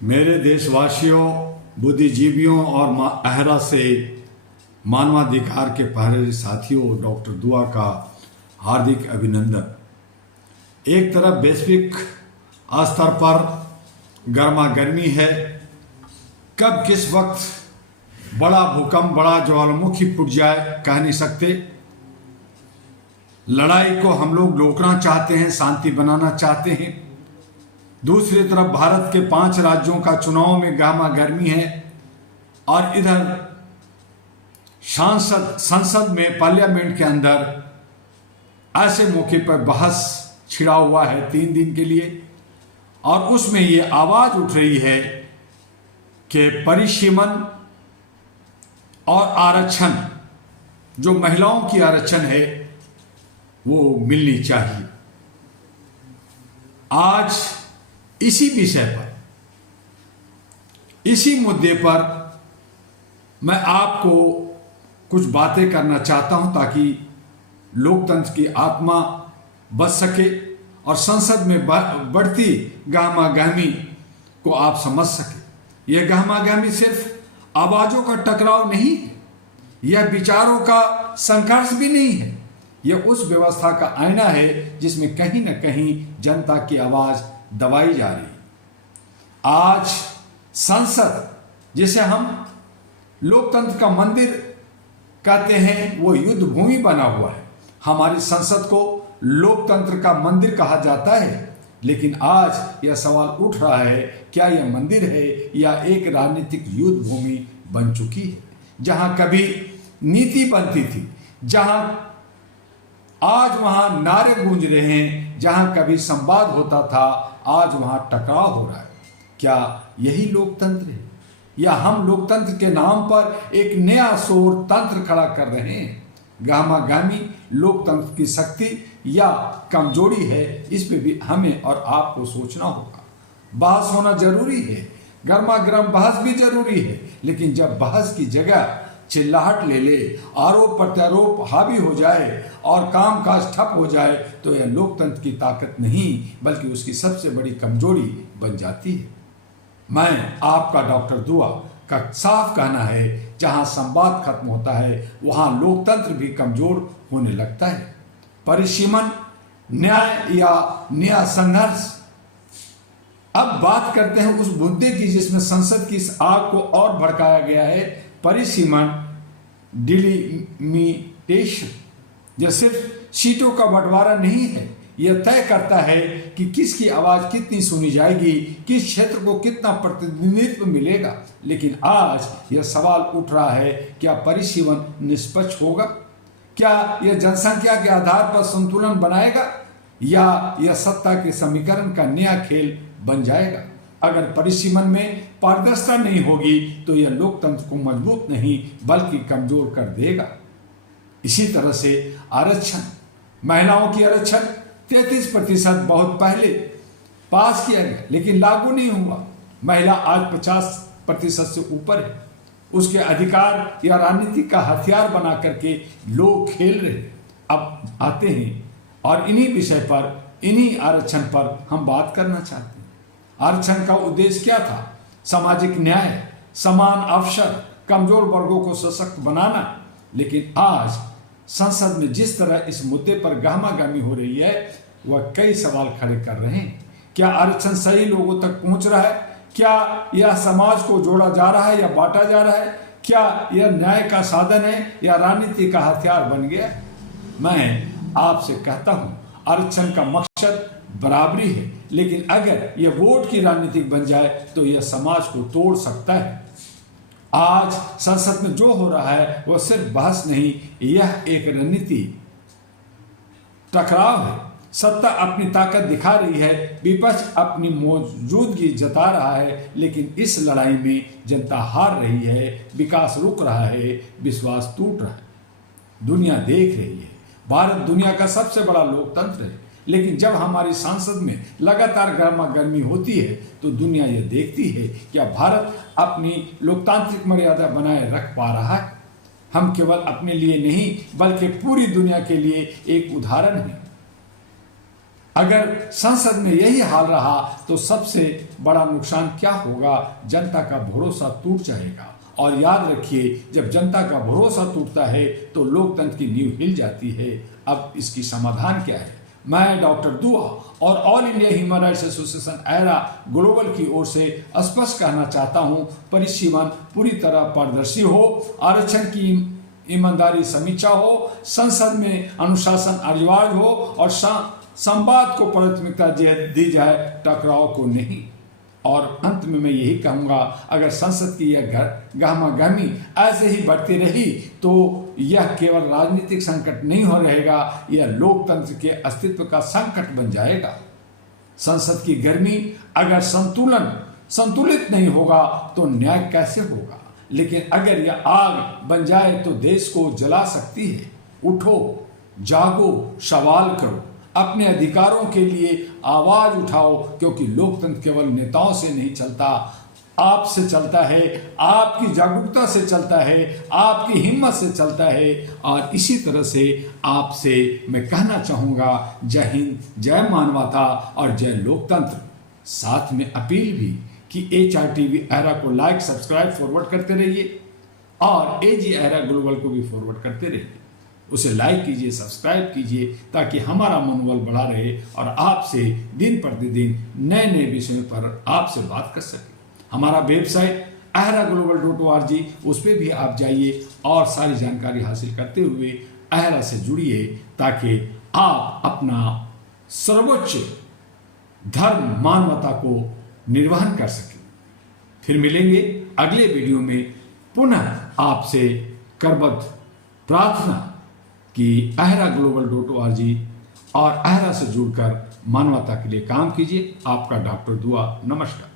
मेरे देशवासियों, बुद्धिजीवियों और अहरा से मानवाधिकार के पहरेदार साथियों, डॉक्टर दुआ का हार्दिक अभिनंदन। एक तरफ वैश्विक स्तर पर गर्मा गर्मी है, कब किस वक्त बड़ा भूकंप, बड़ा ज्वालामुखी फूट जाए कह नहीं सकते। लड़ाई को हम लोग रोकना चाहते हैं, शांति बनाना चाहते हैं। दूसरी तरफ भारत के 5 राज्यों का चुनाव में गर्मा गर्मी है और इधर संसद में, पार्लियामेंट के अंदर ऐसे मौके पर बहस छिड़ा हुआ है 3 दिन के लिए, और उसमें ये आवाज उठ रही है कि परिसीमन और आरक्षण, जो महिलाओं की आरक्षण है, वो मिलनी चाहिए। आज इसी विषय पर, इसी मुद्दे पर मैं आपको कुछ बातें करना चाहता हूं ताकि लोकतंत्र की आत्मा बच सके और संसद में बढ़ती गहमागहमी को आप समझ सके। यह गहमागहमी सिर्फ आवाजों का टकराव नहीं है, यह विचारों का संघर्ष भी नहीं है, यह उस व्यवस्था का आईना है जिसमें कहीं न कहीं जनता की आवाज दबाई जा रही है। आज संसद, जिसे हम लोकतंत्र का मंदिर कहते हैं, वो युद्ध भूमि बना हुआ है। हमारी संसद को लोकतंत्र का मंदिर कहा जाता है, लेकिन आज यह सवाल उठ रहा है, क्या यह मंदिर है या एक राजनीतिक युद्ध भूमि बन चुकी है, जहां कभी नीति बनती थी, जहां आज वहां नारे गूंज रहे हैं, जहां कभी संवाद होता था, आज वहां टकराव हो रहा है। क्या यही लोकतंत्र है, या हम लोकतंत्र के नाम पर एक नया शोर तंत्र खड़ा कर रहे हैं? गहमागहमी लोकतंत्र की शक्ति या कमजोरी है, इस पे भी हमें और आपको सोचना होगा। बहस होना जरूरी है, गर्मा गर्म बहस भी जरूरी है, लेकिन जब बहस की जगह चिल्लाहट ले ले, आरोप प्रत्यारोप हावी हो जाए और कामकाज ठप हो जाए, तो यह लोकतंत्र की ताकत नहीं बल्कि उसकी सबसे बड़ी कमजोरी बन जाती है। मैं आपका डॉक्टर दुआ का साफ कहना है, जहां संवाद खत्म होता है वहां लोकतंत्र भी कमजोर होने लगता है। परिसीमन, न्याय या न्याय संघर्ष। अब बात करते हैं उस मुद्दे की जिसमें संसद की इस आग को और भड़काया गया है, परिसीमन, डिलिमिटेशन। यह सिर्फ सीटों का बंटवारा नहीं है, यह तय करता है कि किसकी आवाज कितनी सुनी जाएगी, किस क्षेत्र को कितना प्रतिनिधित्व मिलेगा। लेकिन आज यह सवाल उठ रहा है, क्या परिसीमन निष्पक्ष होगा? क्या यह जनसंख्या के आधार पर संतुलन बनाएगा, या यह सत्ता के समीकरण का नया खेल बन जाएगा? अगर परिसीमन में पारदर्शिता नहीं होगी तो यह लोकतंत्र को मजबूत नहीं बल्कि कमजोर कर देगा। इसी तरह से आरक्षण, महिलाओं की आरक्षण 33% बहुत पहले पास किया गया, लेकिन लागू नहीं हुआ। महिला आज 50% से ऊपर है। उसके अधिकार या राजनीति का हथियार बना करके लोग खेल रहे। अब आते हैं और इन्हीं विषय पर, इन्हीं आरक्षण पर हम बात करना चाहते हैं। आरक्षण का उद्देश्य क्या था? सामाजिक न्याय, समान अवसर, कमजोर वर्गों को सशक्त बनाना। लेकिन आज संसद में जिस तरह इस मुद्दे पर गहमागहमी हो रही है, वह कई सवाल खड़े कर रहे हैं। क्या आरक्षण सही लोगों तक पहुंच रहा है? क्या यह समाज को जोड़ा जा रहा है या बांटा जा रहा है? क्या यह न्याय का साधन है या राजनीति का हथियार बन गया? मैं आपसे कहता हूं, आरक्षण का मकसद बराबरी है, लेकिन अगर यह वोट की राजनीति बन जाए तो यह समाज को तोड़ सकता है। आज संसद में जो हो रहा है वह सिर्फ बहस नहीं, यह एक रणनीति टकराव है। सत्ता अपनी ताकत दिखा रही है, विपक्ष अपनी मौजूदगी जता रहा है, लेकिन इस लड़ाई में जनता हार रही है, विकास रुक रहा है, विश्वास टूट रहा है। दुनिया देख रही है। भारत दुनिया का सबसे बड़ा लोकतंत्र है, लेकिन जब हमारी संसद में लगातार गर्मागर्मी होती है तो दुनिया यह देखती है क्या भारत अपनी लोकतांत्रिक मर्यादा बनाए रख पा रहा है। हम केवल अपने लिए नहीं बल्कि पूरी दुनिया के लिए एक उदाहरण है। अगर संसद में यही हाल रहा तो सबसे बड़ा नुकसान क्या होगा? जनता का भरोसा टूट जाएगा। और याद रखिए, जब जनता का भरोसा टूटता है तो लोकतंत्र की नींव हिल जाती है। अब इसकी समाधान क्या है? मैं डॉक्टर दुआ और all India human rights association era global की ओर से स्पष्ट कहना चाहता हूं, परिसीमन पूरी तरह पारदर्शी हो, आरक्षण की ईमानदारी समीक्षा हो, संसद में अनुशासन अनिवार्य हो और संवाद को प्राथमिकता दी जाए, टकराव को नहीं। और अंत में मैं यही कहूंगा, अगर संसद की यह गहमागहमी ऐसे ही बढ़ती रही तो यह केवल राजनीतिक संकट नहीं हो रहेगा, यह लोकतंत्र के अस्तित्व का संकट बन जाएगा। संसद की गर्मी अगर संतुलित नहीं होगा तो न्याय कैसे होगा? लेकिन अगर यह आग बन जाए तो देश को जला सकती है। उठो, जागो, सवाल करो, अपने अधिकारों के लिए आवाज उठाओ, क्योंकि लोकतंत्र केवल नेताओं से नहीं चलता, आपसे चलता है, आपकी जागरूकता से चलता है, आपकी हिम्मत से चलता है। और इसी तरह से आपसे मैं कहना चाहूँगा, जय हिंद, जय मानवता और जय लोकतंत्र। साथ में अपील भी कि HRTV एरा को लाइक, सब्सक्राइब, फॉरवर्ड करते रहिए और AG एरा ग्लोबल को भी फॉरवर्ड करते रहिए। उसे लाइक कीजिए, सब्सक्राइब कीजिए, ताकि हमारा मनोबल बढ़ा रहे और आपसे दिन प्रतिदिन नए नए विषयों पर आपसे बात कर सके। हमारा वेबसाइट ahraglobal.org, उस पर भी आप जाइए और सारी जानकारी हासिल करते हुए आहरा से जुड़िए, ताकि आप अपना सर्वोच्च धर्म मानवता को निर्वहन कर सकें। फिर मिलेंगे अगले वीडियो में, पुनः आपसे करबद्ध प्रार्थना कि ahraglobal.org और आहरा से जुड़कर मानवता के लिए काम कीजिए। आपका डॉक्टर दुआ। नमस्कार।